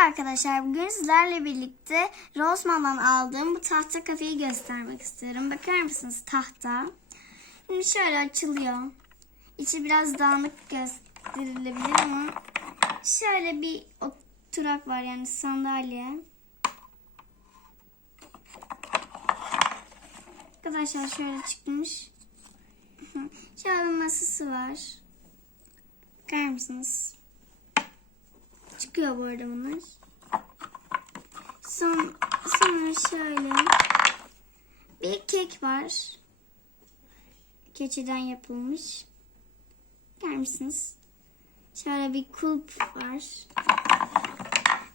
arkadaşlar. Bugün sizlerle birlikte Rossmann'dan aldığım bu tahta kafeyi göstermek istiyorum. Bakar mısınız tahta? Şimdi şöyle açılıyor. İçi biraz dağınık gösterilebilir ama şöyle bir oturak var yani sandalye. Arkadaşlar şöyle çıkmış. Şöyle bir masası var. Bakar mısınız? Çıkıyor bu arada bunlar. Son, sonra şöyle bir kek var. Keçiden yapılmış. Bakar mısınız? Şöyle bir kulp var.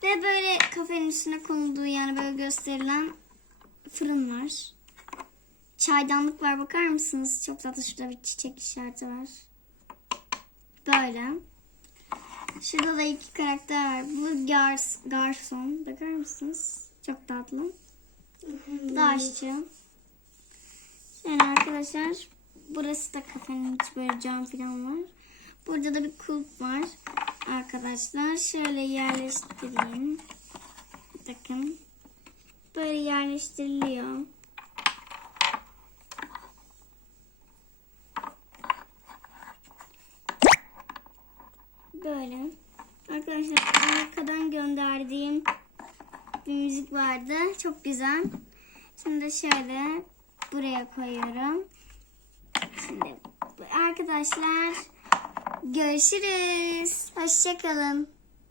Ve böyle kafenin üstüne konulduğu yani böyle gösterilen fırın var. Çaydanlık var bakar mısınız? Çok tatlı şurada bir çiçek işareti var. Böyle. Şurada da iki karakter var. Bu Gars, garson. Bakar mısınız? Çok tatlı. Bu da arkadaşlar burası da kafenin içi böyle cam falan var. Burada da bir kulp var. Arkadaşlar şöyle yerleştireyim. Bakın. Böyle yerleştiriliyor. Böyle. Arkadaşlar arkadan gönderdiğim bir müzik vardı. Çok güzel. Şimdi şöyle buraya koyuyorum. Şimdi arkadaşlar görüşürüz. Hoşçakalın.